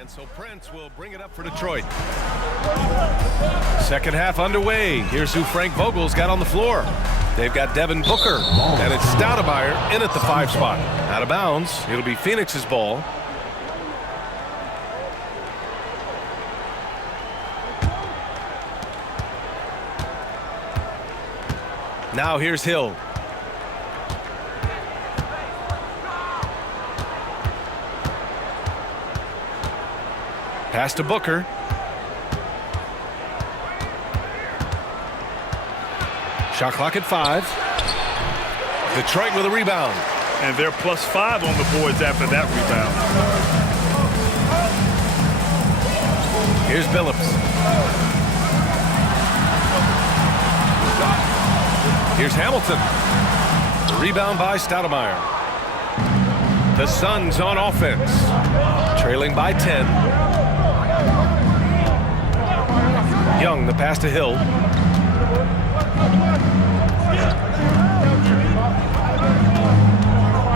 And so Prince will bring it up for Detroit. Second half underway. Here's who Frank Vogel's got on the floor. They've got Devin Booker, and it's Stoudemire in at the 5 spot. Out of bounds. It'll be Phoenix's ball. Now here's Hill. Pass to Booker. Shot clock at 5. Detroit with a rebound. And they're +5 on the boards after that rebound. Here's Billups. Here's Hamilton. Rebound by Stoudemire. The Suns on offense. Trailing by 10. Young, the pass to Hill.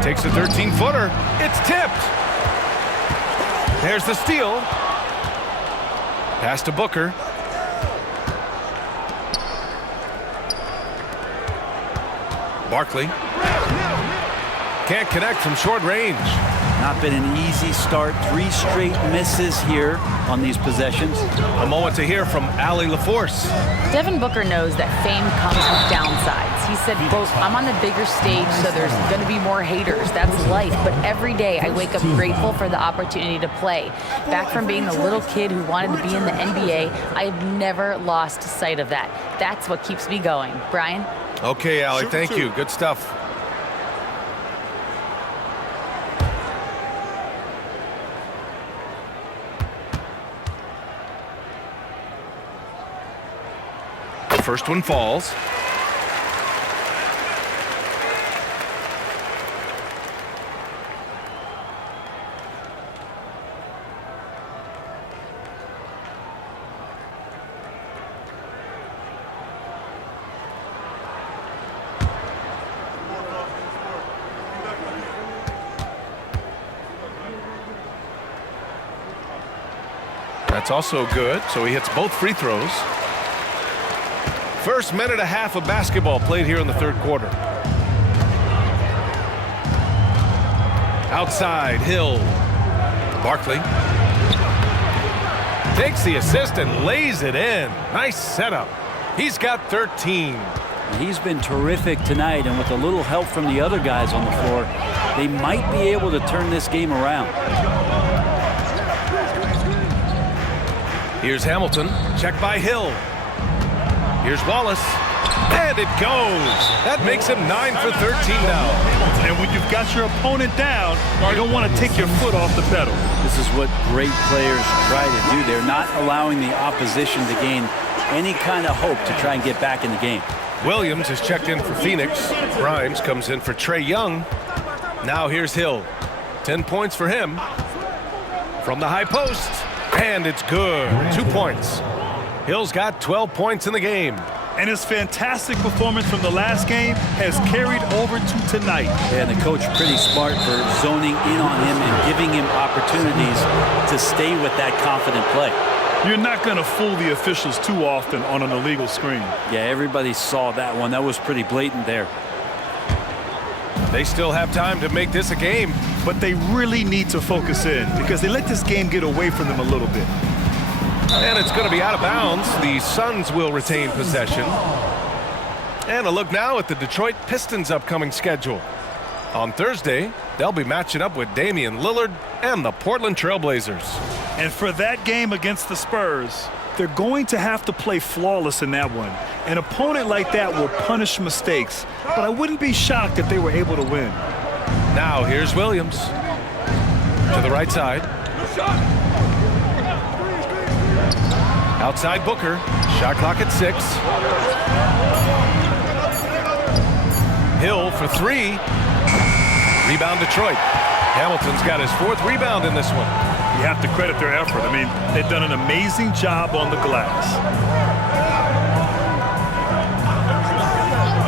Takes a 13-footer. It's tipped. There's the steal. Pass to Booker. Barkley. Can't connect from short range. Not been an easy start. 3 straight misses here on these possessions. A moment to hear from Allie LaForce. Devin Booker knows that fame comes with downsides. He said, quote, "I'm on the bigger stage, so there's going to be more haters. That's life. But every day I wake up grateful for the opportunity to play. Back from being the little kid who wanted to be in the NBA, I have never lost sight of that. That's what keeps me going." Brian? Okay, Allie, thank you. Good stuff. The first one falls. That's also good, so he hits both free throws. First minute and a half of basketball played here in the third quarter. Outside, Hill. Barkley. Takes the assist and lays it in. Nice setup. He's got 13. He's been terrific tonight, and with a little help from the other guys on the floor, they might be able to turn this game around. Here's Hamilton. Check by Hill. Here's Wallace. And it goes. That makes him 9 for 13 now. And when you've got your opponent down, you don't want to take your foot off the pedal. This is what great players try to do. They're not allowing the opposition to gain any kind of hope to try and get back in the game. Williams is checked in for Phoenix. Grimes comes in for Trae Young. Now here's Hill. 10 points for him. From the high post. And it's good. 2 points. Hill's got 12 points in the game. And his fantastic performance from the last game has carried over to tonight. Yeah, and the coach pretty smart for zoning in on him and giving him opportunities to stay with that confident play. You're not going to fool the officials too often on an illegal screen. Yeah, everybody saw that one. That was pretty blatant there. They still have time to make this a game. But they really need to focus in because they let this game get away from them a little bit. And it's going to be out of bounds. The Suns will retain possession. And a look now at the Detroit Pistons' upcoming schedule. On Thursday, they'll be matching up with Damian Lillard and the Portland Trail Blazers. And for that game against the Spurs, they're going to have to play flawless in that one. An opponent like that will punish mistakes, but I wouldn't be shocked if they were able to win. Now here's Williams. To the right side. Outside Booker. Shot clock at 6. Hill for 3. Rebound Detroit. Hamilton's got his 4th rebound in this one. You have to credit their effort. I mean, they've done an amazing job on the glass.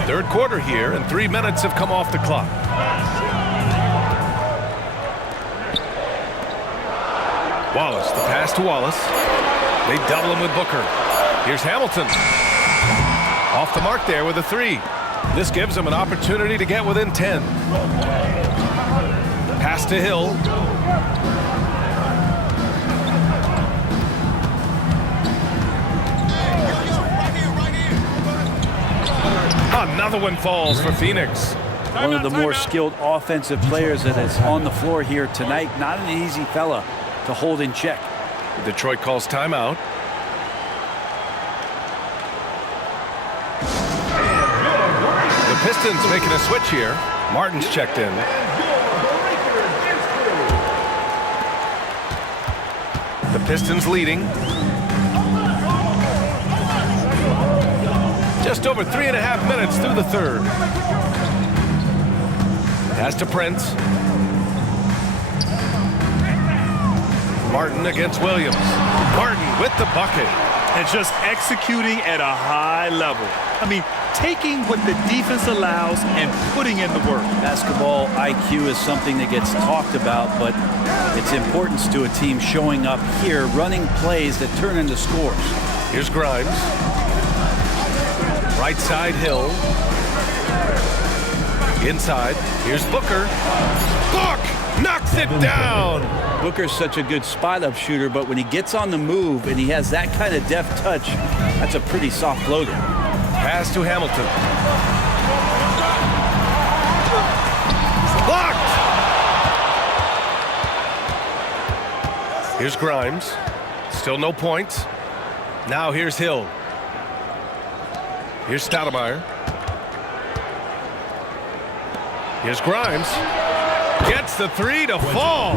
Third quarter here, and 3 minutes have come off the clock. Wallace, the pass to Wallace. They double him with Booker. Here's Hamilton. Off the mark there with a three. This gives him an opportunity to get within 10. Pass to Hill. Another one falls for Phoenix. One of the more skilled offensive players that is on the floor here tonight. Not an easy fella to hold in check. Detroit calls timeout. The Pistons making a switch here. Martin's checked in. The Pistons leading. Just over 3.5 minutes through the third. Pass to Prince. Martin against Williams. Martin with the bucket. And just executing at a high level. I mean, taking what the defense allows and putting in the work. Basketball IQ is something that gets talked about, but its importance to a team showing up here, running plays that turn into scores. Here's Grimes. Right side, Hill. Inside, here's Booker. Book knocks it down. Booker's such a good spot-up shooter, but when he gets on the move and he has that kind of deft touch, that's a pretty soft floater. Pass to Hamilton. Blocked. Here's Grimes. Still no points. Now here's Hill. Here's Stoudemire. Here's Grimes. Gets the three to fall.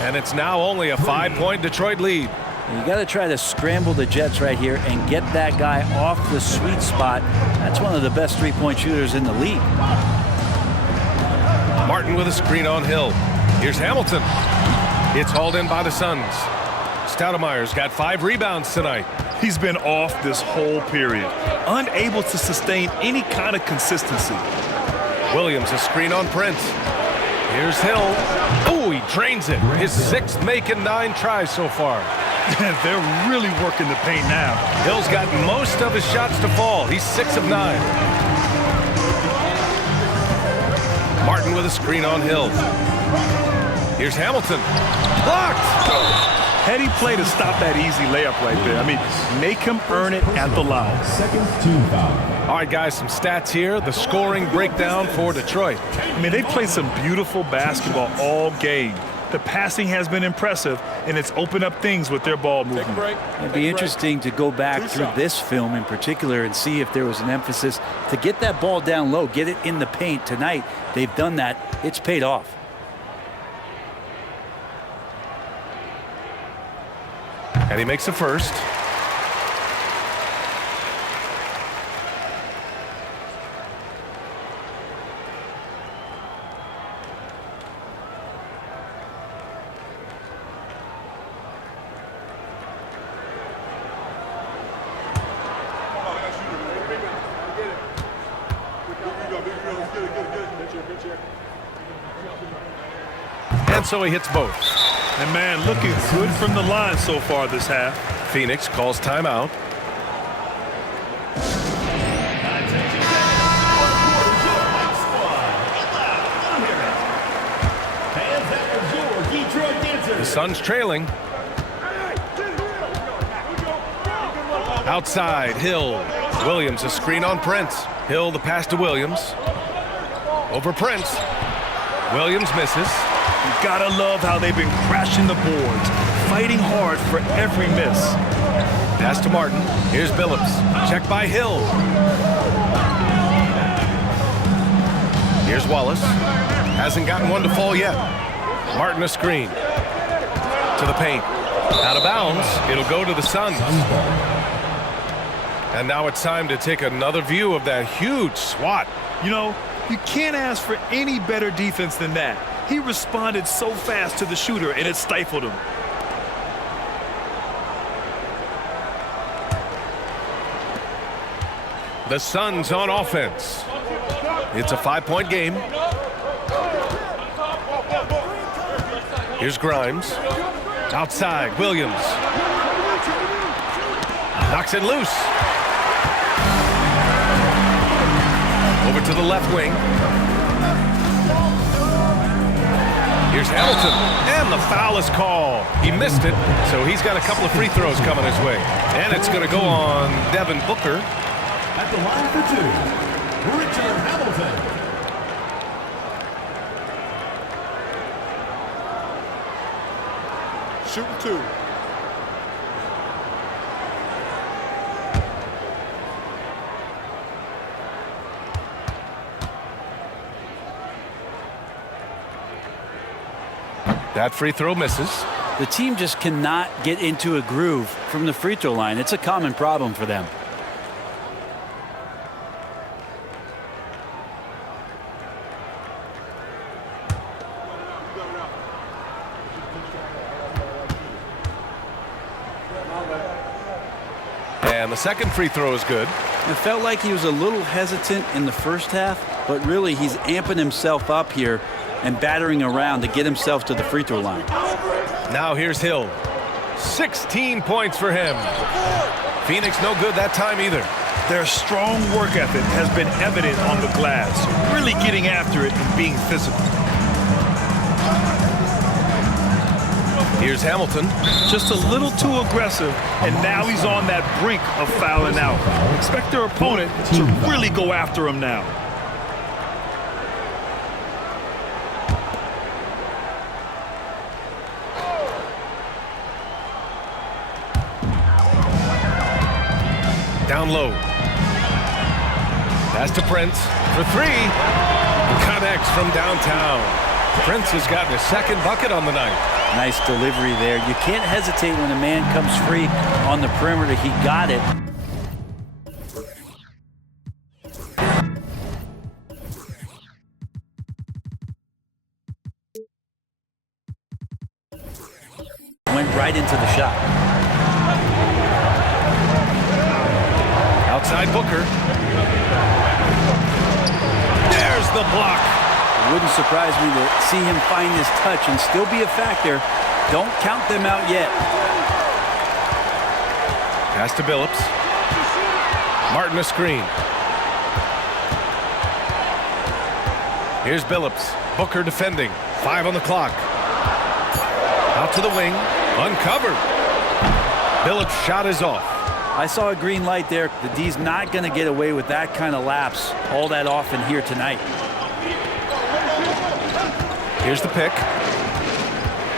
And it's now only a 5-point Detroit lead. You got to try to scramble the Jets right here and get that guy off the sweet spot. That's one of the best three-point shooters in the league. Martin with a screen on Hill. Here's Hamilton. It's hauled in by the Suns. Stoudemire's got 5 rebounds tonight. He's been off this whole period, unable to sustain any kind of consistency. Williams a screen on Prince. Here's Hill. Oh, he drains it. His 6th make in 9 tries so far. They're really working the paint now. Hill's got most of his shots to fall. He's 6 of 9. Martin with a screen on Hill. Here's Hamilton. Blocked. Heady play to stop that easy layup right there. I mean, make him earn it at the line. All right, guys, some stats here. The scoring breakdown for Detroit. I mean, they played some beautiful basketball all game. The passing has been impressive, and it's opened up things with their ball movement. It'd be interesting to go back through this film in particular and see if there was an emphasis to get that ball down low, get it in the paint. Tonight, they've done that. It's paid off. And he makes the first. And so he hits both. And man, looking good from the line so far this half. Phoenix calls timeout. The Suns trailing. Outside, Hill. Williams a screen on Prince. Hill the pass to Williams. Over Prince. Williams misses. You gotta love how they've been crashing the boards, fighting hard for every miss. Pass to Martin. Here's Billups. Check by Hill. Here's Wallace. Hasn't gotten one to fall yet. Martin a screen. To the paint. Out of bounds. It'll go to the Suns. And now it's time to take another view of that huge swat. You know, you can't ask for any better defense than that. He responded so fast to the shooter, and it stifled him. The Suns on offense. It's a 5-point game. Here's Grimes. Outside, Williams. Knocks it loose. Over to the left wing. Here's Hamilton, and the foul is called. He missed it, so he's got a couple of free throws coming his way. And it's going to go on Devin Booker. At the line for two, Richard Hamilton. Shooting two. That free throw misses. The team just cannot get into a groove from the free throw line. It's a common problem for them. And the second free throw is good. It felt like he was a little hesitant in the first half, but really he's amping himself up here and battering around to get himself to the free throw line. Now here's Hill. 16 points for him. Phoenix no good that time either. Their strong work ethic has been evident on the glass, really getting after it and being physical. Here's Hamilton. Just a little too aggressive, and now he's on that brink of fouling out. Expect their opponent to really go after him now. Down low. Pass to Prince for three. Connects from downtown. Prince has gotten his second bucket on the night. Nice delivery there. You can't hesitate when a man comes free on the perimeter. He got it. Went right into the shot. Outside Booker. There's the block. It wouldn't surprise me to see him find his touch and still be a factor. Don't count them out yet. Pass to Billups. Martin a screen. Here's Billups. Booker defending. 5 on the clock. Out to the wing. Uncovered. Billups' shot is off. I saw a green light there. The D's not going to get away with that kind of lapse all that often here tonight. Here's the pick.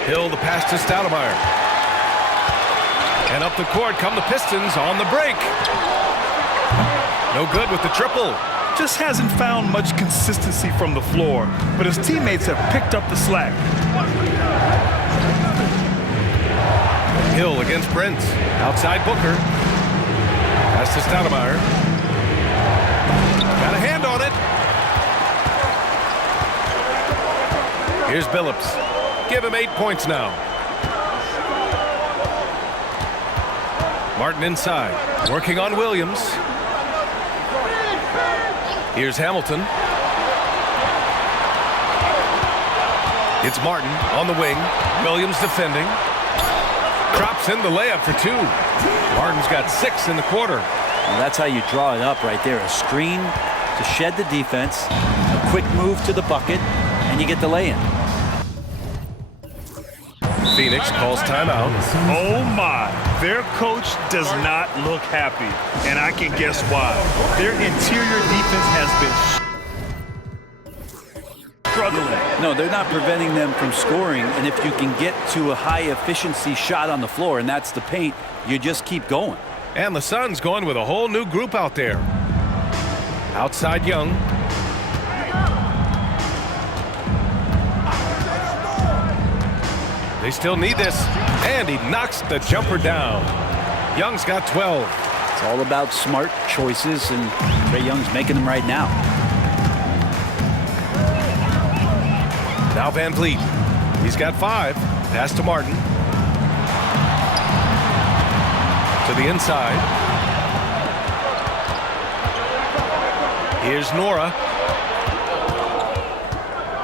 Hill the pass to Stoudemire. And up the court come the Pistons on the break. No good with the triple. Just hasn't found much consistency from the floor, but his teammates have picked up the slack. Hill against Prince. Outside Booker. Pass to Stoudemire. Got a hand on it. Here's Billups. Give him 8 points now. Martin inside. Working on Williams. Here's Hamilton. It's Martin on the wing. Williams defending. Drops in the layup for 2. Martin's got 6 in the quarter. Well, that's how you draw it up right there. A screen to shed the defense, a quick move to the bucket, and you get the lay-in. Phoenix calls timeout. Oh my, their coach does not look happy, and I can guess why. Their interior defense has been struggling. No, they're not preventing them from scoring, and if you can get to a high-efficiency shot on the floor, and that's the paint, you just keep going. And the Suns going with a whole new group out there. Outside Young. They still need this, and he knocks the jumper down. Young's got 12. It's all about smart choices, and Trae Young's making them right now. Now Van Vliet. He's got 5. Pass to Martin. To the inside. Here's Nora.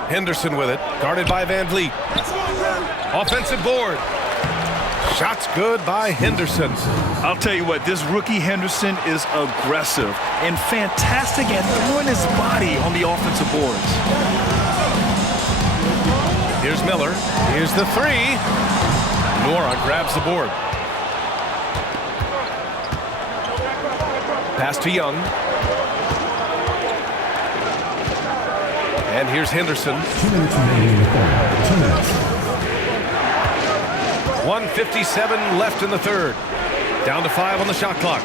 Henderson with it. Guarded by Van Vliet. Offensive board. Shot's good by Henderson. I'll tell you what, this rookie Henderson is aggressive and fantastic at throwing his body on the offensive boards. Here's Miller. Here's the three. Nora grabs the board. Pass to Young. And here's Henderson. 1:57 left in the third. Down to 5 on the shot clock.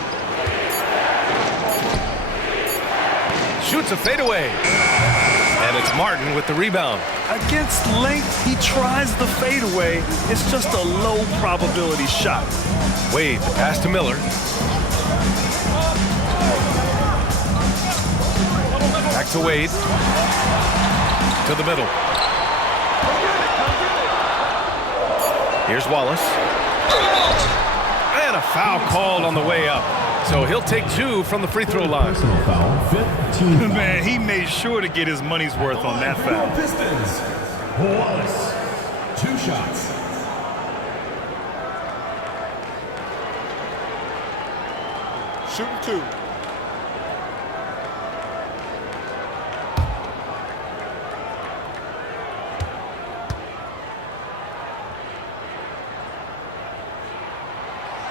Shoots a fadeaway. And it's Martin with the rebound. Against length, he tries the fadeaway. It's just a low probability shot. Wade, the pass to Miller. Back to Wade. To the middle. Here's Wallace. And a foul called on the way up. So he'll take 2 from the free throw line. Man, he made sure to get his money's worth on that foul. Pistons. Wallace. 2 shots. Shooting 2.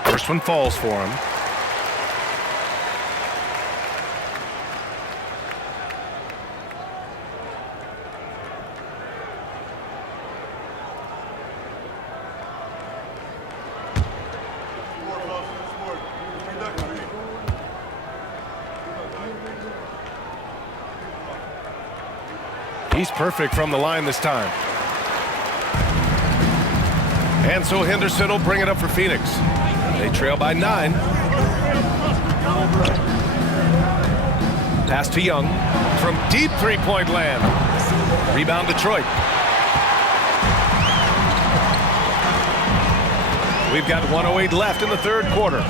First one falls for him. He's perfect from the line this time. And so Henderson will bring it up for Phoenix. They trail by 9. Pass to Young from deep three-point land. Rebound Detroit. We've got 1:08 left in the third quarter.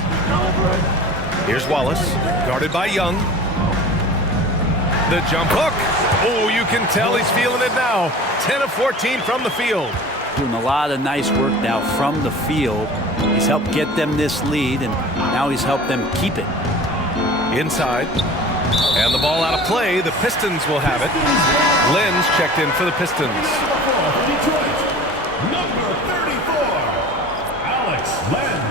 Here's Wallace, guarded by Young. The jump hook. Oh, you can tell he's feeling it now. 10 of 14 from the field. Doing a lot of nice work now from the field. He's helped get them this lead, and now he's helped them keep it. Inside. And the ball out of play. The Pistons will have it. Lynn's checked in for the Pistons. Number 34, Alex Len.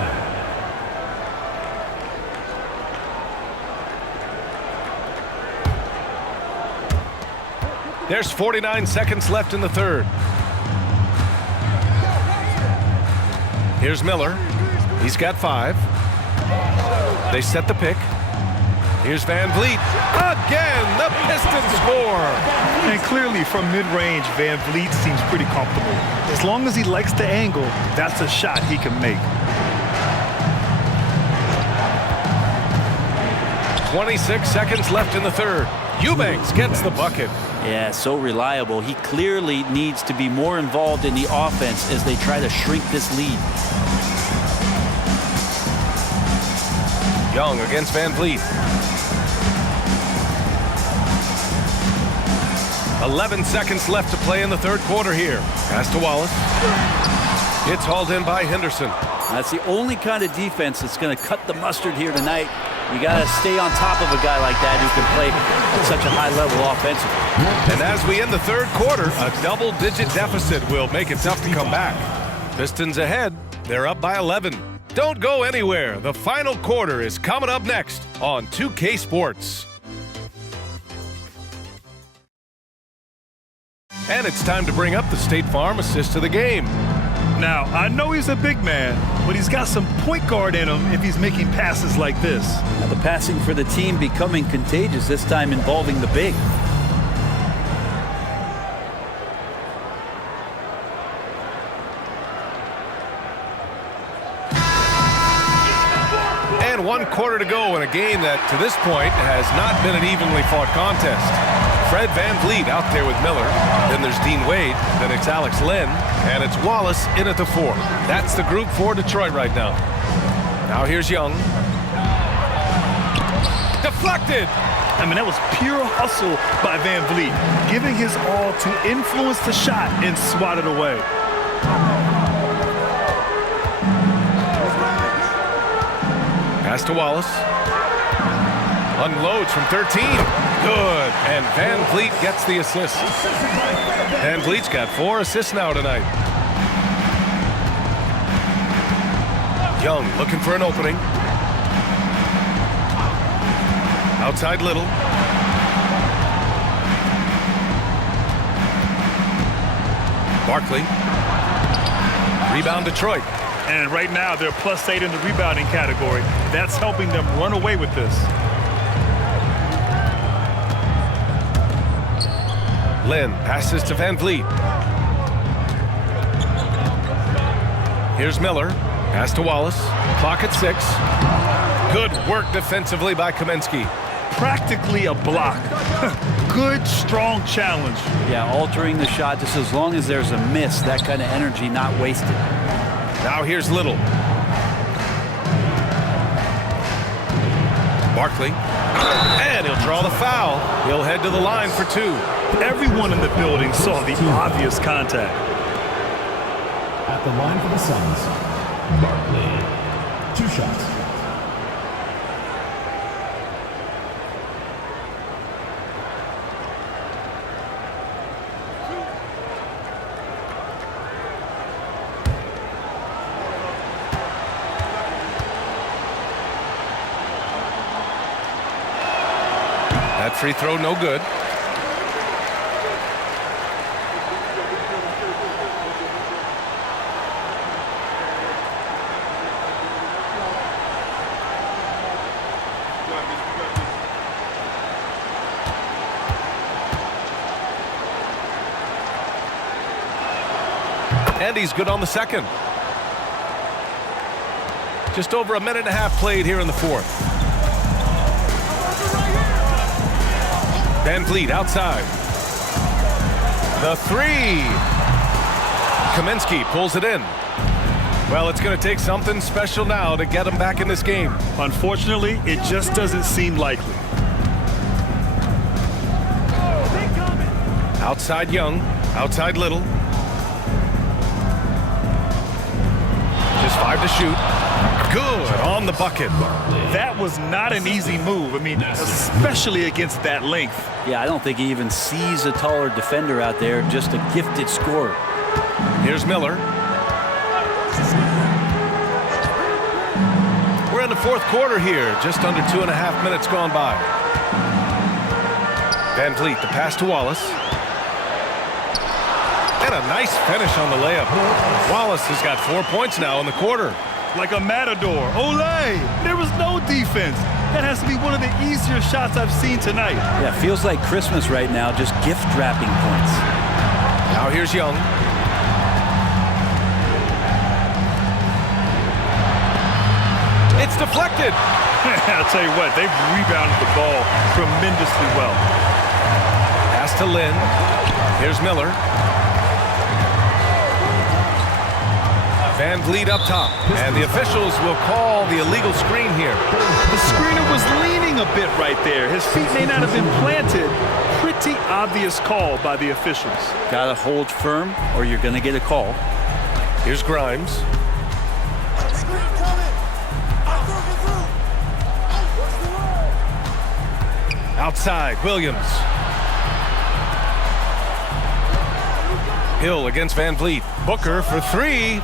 There's 49 seconds left in the third. Here's Miller. He's got 5. They set the pick. Here's Van Vliet. Again, the Pistons score. And clearly from mid-range, Van Vliet seems pretty comfortable. As long as he likes the angle, that's a shot he can make. 26 seconds left in the third. Eubanks gets the bucket. Yeah, so reliable. He clearly needs to be more involved in the offense as they try to shrink this lead. Young against Van Vliet. 11 seconds left to play in the third quarter here. Pass to Wallace. It's hauled in by Henderson. That's the only kind of defense that's going to cut the mustard here tonight. You got to stay on top of a guy like that who can play at such a high level offensively. And as we end the third quarter, a double-digit deficit will make it tough to come back. Pistons ahead. They're up by 11. Don't go anywhere. The final quarter is coming up next on 2K Sports. And it's time to bring up the State Farm assist of the game. Now, I know he's a big man, but he's got some point guard in him if he's making passes like this. Now the passing for the team becoming contagious, this time involving the big. And 1 quarter to go in a game that, to this point, has not been an evenly fought contest. Fred Van Vliet out there with Miller. Then there's Dean Wade. Then it's Alex Len. And it's Wallace in at the 4. That's the group for Detroit right now. Now here's Young. Deflected. I mean, that was pure hustle by Van Vliet, giving his all to influence the shot and swat it away. Pass to Wallace. Unloads from 13. Good. And Van Vliet gets the assist. Van Vliet's got 4 assists now tonight. Young looking for an opening. Outside Little. Barkley. Rebound Detroit. And right now they're +8 in the rebounding category. That's helping them run away with this. Lynn passes to Van Vliet. Here's Miller. Pass to Wallace. Clock at 6. Good work defensively by Kaminsky. Practically a block. Good, strong challenge. Yeah, altering the shot just as long as there's a miss, that kind of energy not wasted. Now here's Little. Barkley. And he'll draw the foul. He'll head to the line for 2. Everyone in the building saw the obvious contact. At the line for the Suns, Barkley. 2 shots. That free throw no good. And he's good on the second. Just over a minute and a half played here in the 4th. Van Vliet outside. The 3. Kaminsky pulls it in. Well, it's going to take something special now to get him back in this game. Unfortunately, it just doesn't seem likely. Outside Young. Outside Little. Just 5 to shoot. Good on the bucket. That was not an easy move. I mean, especially against that length. Yeah, I don't think he even sees a taller defender out there, just a gifted scorer. Here's Miller. We're in the 4th quarter here, just under 2.5 minutes gone by. Van Vliet, the pass to Wallace. And a nice finish on the layup. Wallace has got 4 points now in the quarter. Like a matador. Olay! There was no defense. That has to be one of the easier shots I've seen tonight. Yeah, feels like Christmas right now, just gift wrapping points. Now here's Young. It's deflected. I'll tell you what, they've rebounded the ball tremendously well. Pass to Lynn. Here's Miller. Van Vliet up top, and the officials will call the illegal screen here. The screener was leaning a bit right there. His feet may not have been planted. Pretty obvious call by the officials. Gotta hold firm or you're gonna get a call. Here's Grimes. Outside, Williams. Hill against Van Vliet. Booker for 3.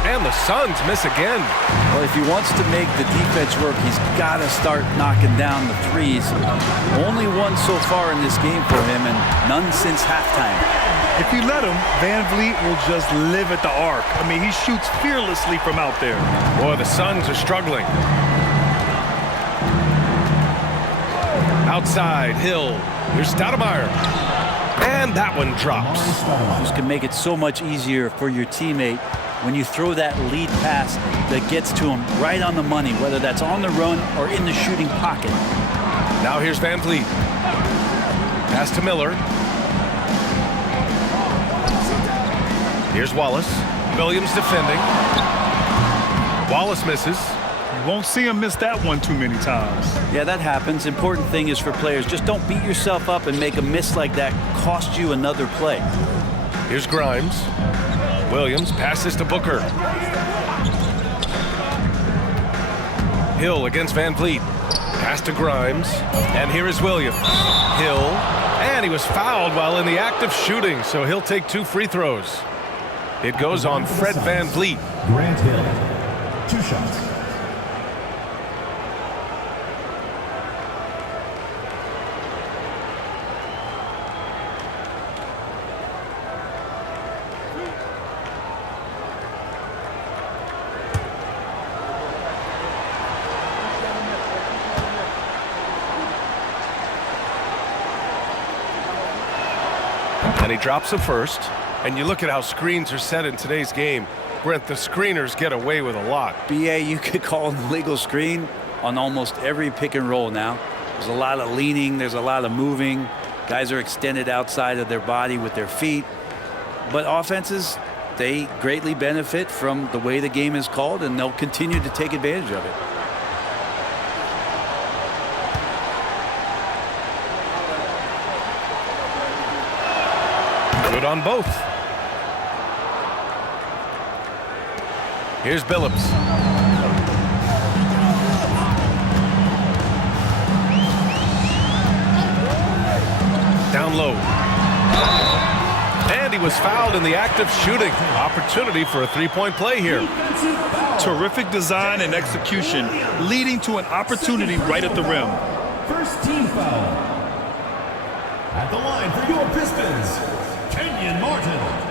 And the Suns miss again. Well, if he wants to make the defense work, he's got to start knocking down the threes. Only one so far in this game for him, and none since halftime. If you let him, Van Vliet will just live at the arc. I mean, he shoots fearlessly from out there. Boy, the Suns are struggling. Outside, Hill. Here's Stoudemire. And that one drops. This can make it so much easier for your teammate when you throw that lead pass that gets to him right on the money, whether that's on the run or in the shooting pocket. Now here's Van Vliet. Pass to Miller. Here's Wallace. Williams defending. Wallace misses. You won't see him miss that one too many times. Yeah, that happens. Important thing is for players, just don't beat yourself up and make a miss like that cost you another play. Here's Grimes. Williams passes to Booker. Hill against Van Vliet. Pass to Grimes. And here is Williams. Hill. And he was fouled while in the act of shooting, so he'll take 2 free throws. It goes on Fred Van Vliet. Grant Hill, 2 shots. And he drops the first. And you look at how screens are set in today's game. Brent, the screeners get away with a lot. BA, you could call an illegal screen on almost every pick and roll now. There's a lot of leaning. There's a lot of moving. Guys are extended outside of their body with their feet. But offenses, they greatly benefit from the way the game is called, and they'll continue to take advantage of it. Good on both. Here's Billups. Down low. And he was fouled in the act of shooting. Opportunity for a 3-point play here. Terrific design and execution, leading to an opportunity right at the rim. First team foul. At the line for your Pistons, Kenyon Martin.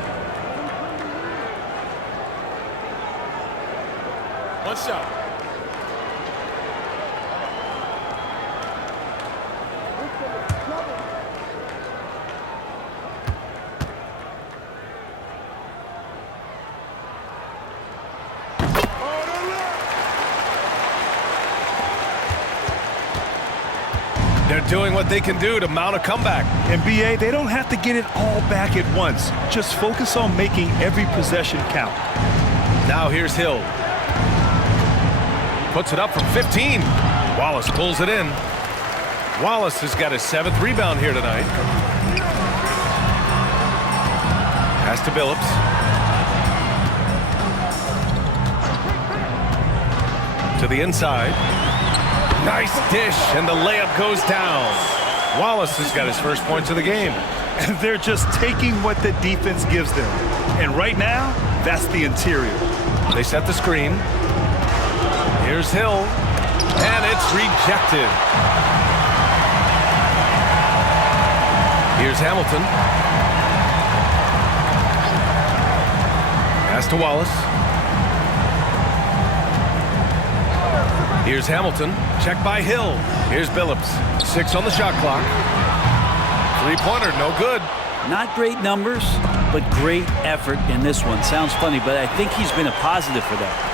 1 shot. They're doing what they can do to mount a comeback. And BA, they don't have to get it all back at once. Just focus on making every possession count. Now here's Hill. Puts it up from 15. Wallace pulls it in. Wallace has got his 7th rebound here tonight. Pass to Billups. To the inside. Nice dish, and the layup goes down. Wallace has got his first points of the game. And they're just taking what the defense gives them. And right now, that's the interior. They set the screen. Here's Hill, and it's rejected. Here's Hamilton. Pass to Wallace. Here's Hamilton. Check by Hill. Here's Billups. 6 on the shot clock. 3-pointer, no good. Not great numbers, but great effort in this one. Sounds funny, but I think he's been a positive for that.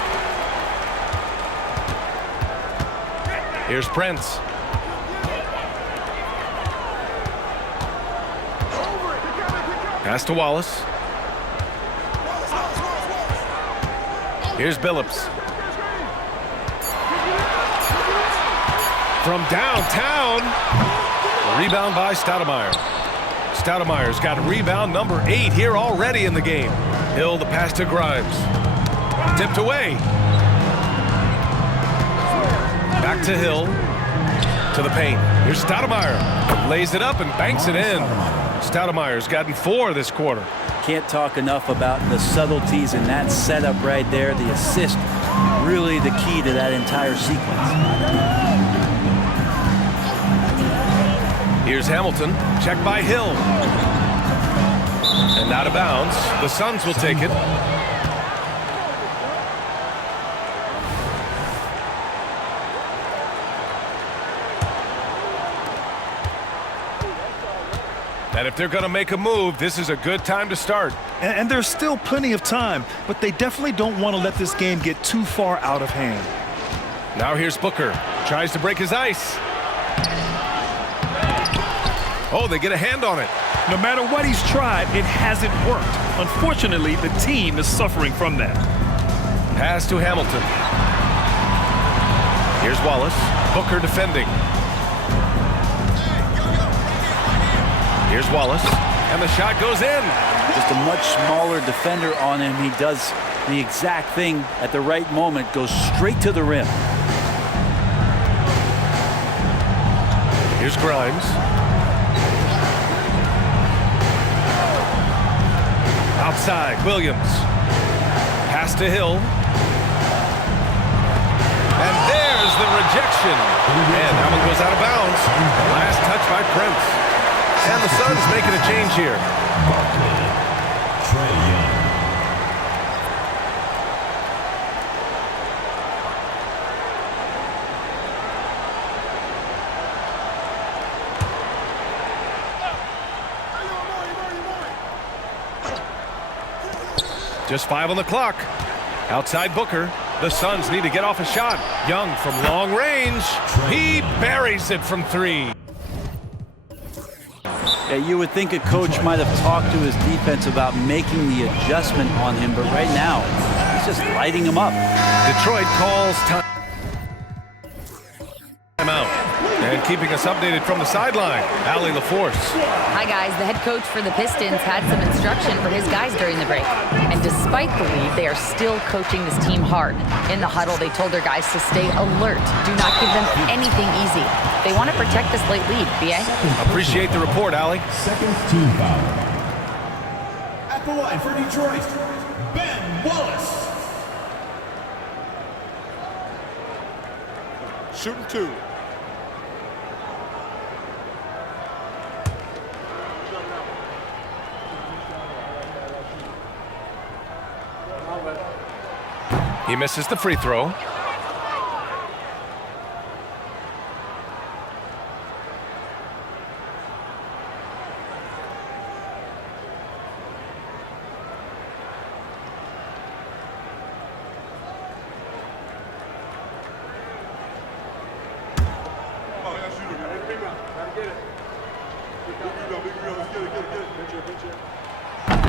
Here's Prince. Pass to Wallace. Here's Billups. From downtown. Rebound by Stoudemire. Stoudemire's got rebound number 8 here already in the game. Hill, the pass to Grimes. Tipped away. Back to Hill. To the paint. Here's Stoudemire. Lays it up and banks it in. Stoudemire's gotten 4 this quarter. Can't talk enough about the subtleties in that setup right there. The assist, really the key to that entire sequence. Here's Hamilton. Check by Hill. And out of bounds. The Suns will take it. And if they're going to make a move, this is a good time to start. And there's still plenty of time, but they definitely don't want to let this game get too far out of hand. Now here's Booker. Tries to break his ice. Oh, they get a hand on it. No matter what he's tried, it hasn't worked. Unfortunately, the team is suffering from that. Pass to Hamilton. Here's Wallace. Booker defending. Here's Wallace. And the shot goes in. Just a much smaller defender on him. He does the exact thing at the right moment. Goes straight to the rim. Here's Grimes. Outside, Williams. Pass to Hill. And there's the rejection. And that one goes out of bounds. Last touch by Prince. And the Suns making a change here. Barkley. Trae Young. Just 5 on the clock. Outside Booker. The Suns need to get off a shot. Young from long range. He buries it from 3. Yeah, you would think a coach might have talked to his defense about making the adjustment on him, but right now, he's just lighting him up. Detroit calls timeout. And keeping us updated from the sideline, Allie LaForce. Hi, guys. The head coach for the Pistons had some instruction for his guys during the break. And despite the lead, they are still coaching this team hard. In the huddle, they told their guys to stay alert. Do not give them anything easy. They want to protect this late lead, B.A. Appreciate the report, Allie. Second team foul. At the line for Detroit, Ben Wallace. Shooting 2. He misses the free throw.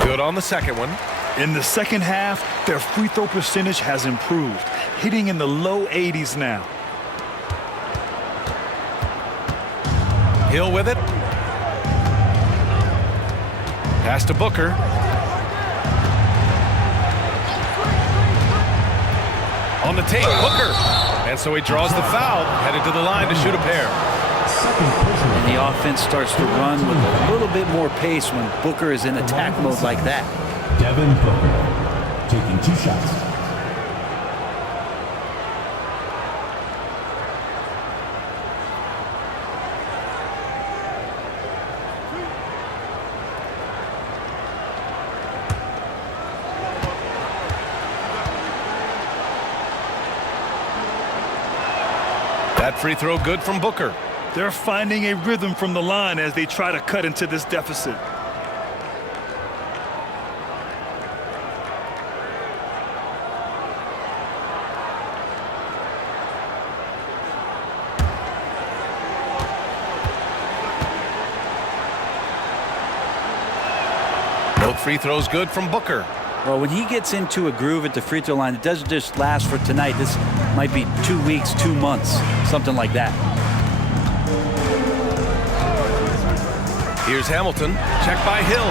Good on the second one. In the second half, their free throw percentage has improved, hitting in the low 80s now. Hill with it. Pass to Booker. On the tape, Booker. And so he draws the foul, headed to the line to shoot a pair. And the offense starts to run with a little bit more pace when Booker is in attack mode like that. Devin Booker taking 2 shots. That free throw good from Booker. They're finding a rhythm from the line as they try to cut into this deficit. Both free throws good from Booker. Well, when he gets into a groove at the free throw line, it doesn't just last for tonight. This might be 2 weeks, 2 months, something like that. Here's Hamilton. Check by Hill.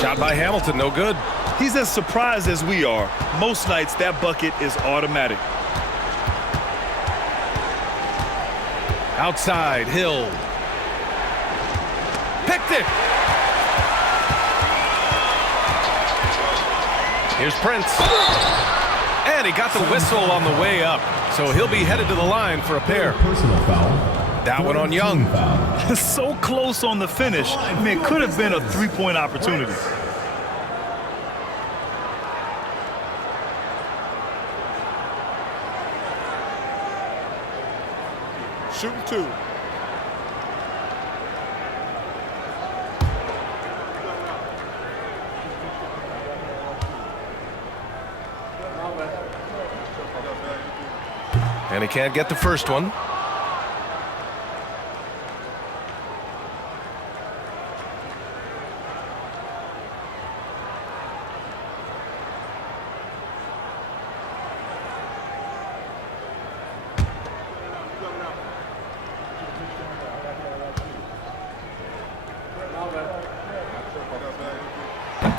Shot by Hamilton, no good. He's as surprised as we are. Most nights, that bucket is automatic. Outside, Hill. Picked it. Here's Prince. And he got the whistle on the way up. So he'll be headed to the line for a pair. Personal foul. That one on Young. So close on the finish. I mean, it could have been a 3-point opportunity. Shooting 2. And he can't get the first one.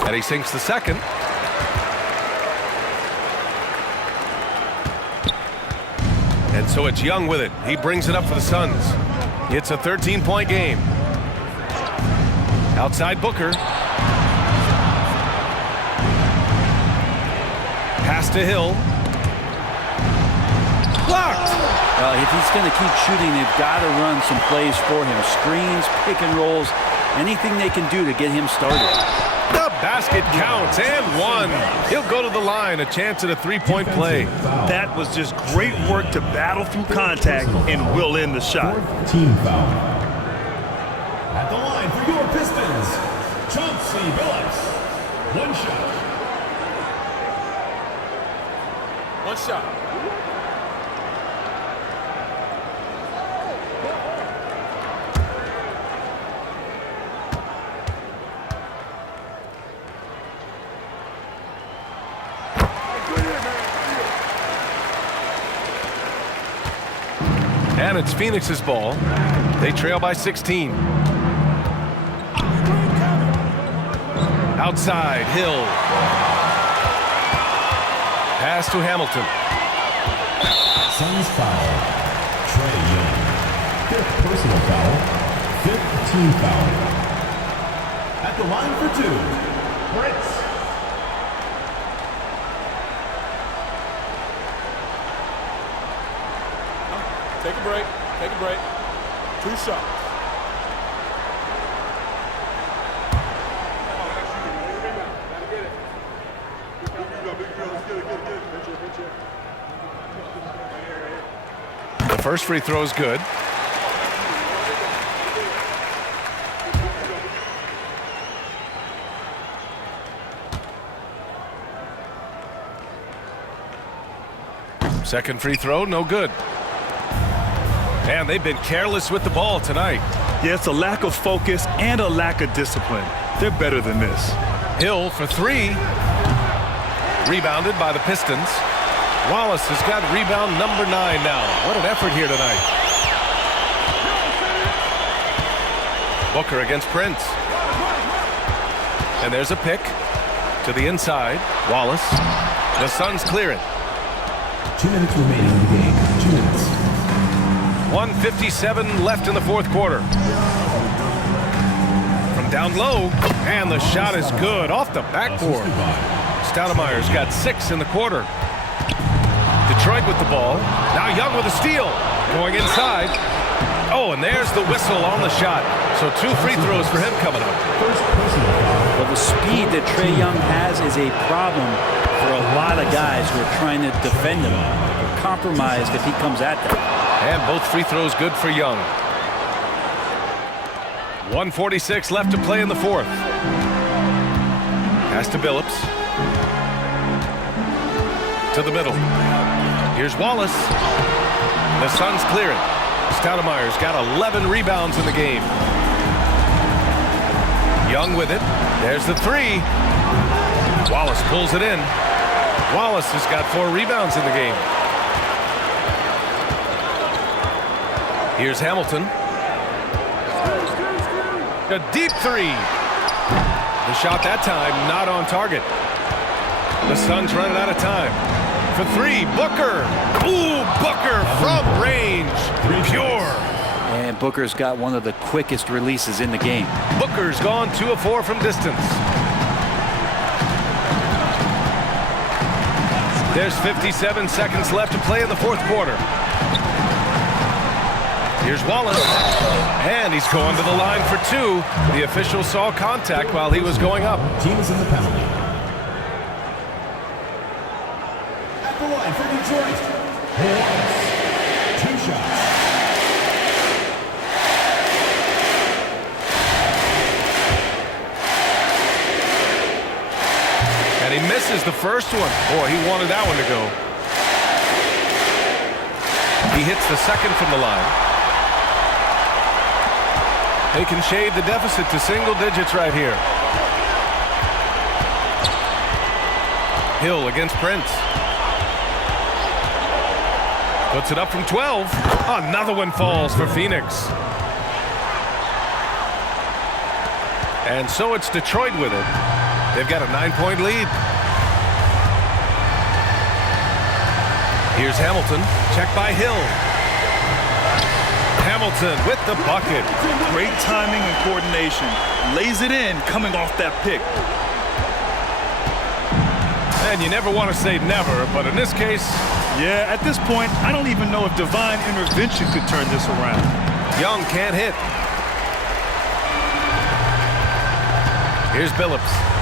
And he sinks the second. And so it's Young with it. He brings it up for the Suns. It's a 13-point game. Outside Booker. Pass to Hill. Blocked. If he's going to keep shooting, they've got to run some plays for him. Screens, pick and rolls, anything they can do to get him started. The basket counts and one. He'll go to the line, a chance at a three-point play. That was just great work to battle through contact and will end the shot. Team foul. At the line for your Pistons, Chauncey Billups. One shot. One shot. And it's Phoenix's ball. They trail by 16. Outside, Hill. Pass to Hamilton. Suns foul. Trae Young. 5th personal foul. 5th team foul. At the line for two, Prince. Take a break. Take a break. 2 shots. The first free throw is good. Second free throw, no good. And they've been careless with the ball tonight. Yeah, it's a lack of focus and a lack of discipline. They're better than this. Hill for three. Rebounded by the Pistons. Wallace has got rebound number 9 now. What an effort here tonight. Booker against Prince. And there's a pick to the inside. Wallace. The Suns clear it. 2 minutes remaining in the game. 2 minutes. 1:57 left in the fourth quarter. From down low, and the shot is good off the backboard. Stoudemire's got 6 in the quarter. Detroit with the ball. Now Young with a steal. Going inside. Oh, and there's the whistle on the shot. So 2 free throws for him coming up. Well, the speed that Trae Young has is a problem for a lot of guys who are trying to defend him. They're compromised if he comes at them. And both free throws good for Young. 1:46 left to play in the fourth. Pass to Billups. To the middle. Here's Wallace. The Suns clear it. Stoudemire's got 11 rebounds in the game. Young with it. There's the three. Wallace pulls it in. Wallace has got 4 rebounds in the game. Here's Hamilton. A deep three. The shot that time not on target. The Suns running out of time. For 3, Booker. Ooh, Booker from range. Pure. And Booker's got one of the quickest releases in the game. Booker's gone 2 of 4 from distance. There's 57 seconds left to play in the fourth quarter. Here's Wallace, and he's going to the line for 2. The official saw contact while he was going up. Team is in the penalty. At the line for Detroit, Wallace. 2 shots. And he misses the first one. Boy, he wanted that one to go. He hits the second from the line. They can shade the deficit to single digits right here. Hill against Prince. Puts it up from 12. Another one falls for Phoenix. And so it's Detroit with it. They've got a 9-point lead. Here's Hamilton. Check by Hill. Hamilton with the bucket. Great timing and coordination. Lays it in coming off that pick. And you never want to say never, but in this case... Yeah, at this point, I don't even know if divine intervention could turn this around. Young can't hit. Here's Billups.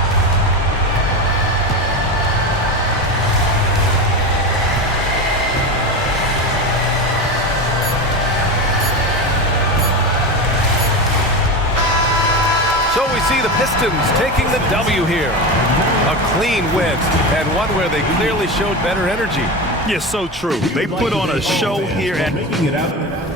So we see the Pistons taking the W here. A clean win, and one where they clearly showed better energy. Yeah, so true. They put on a show here and making it out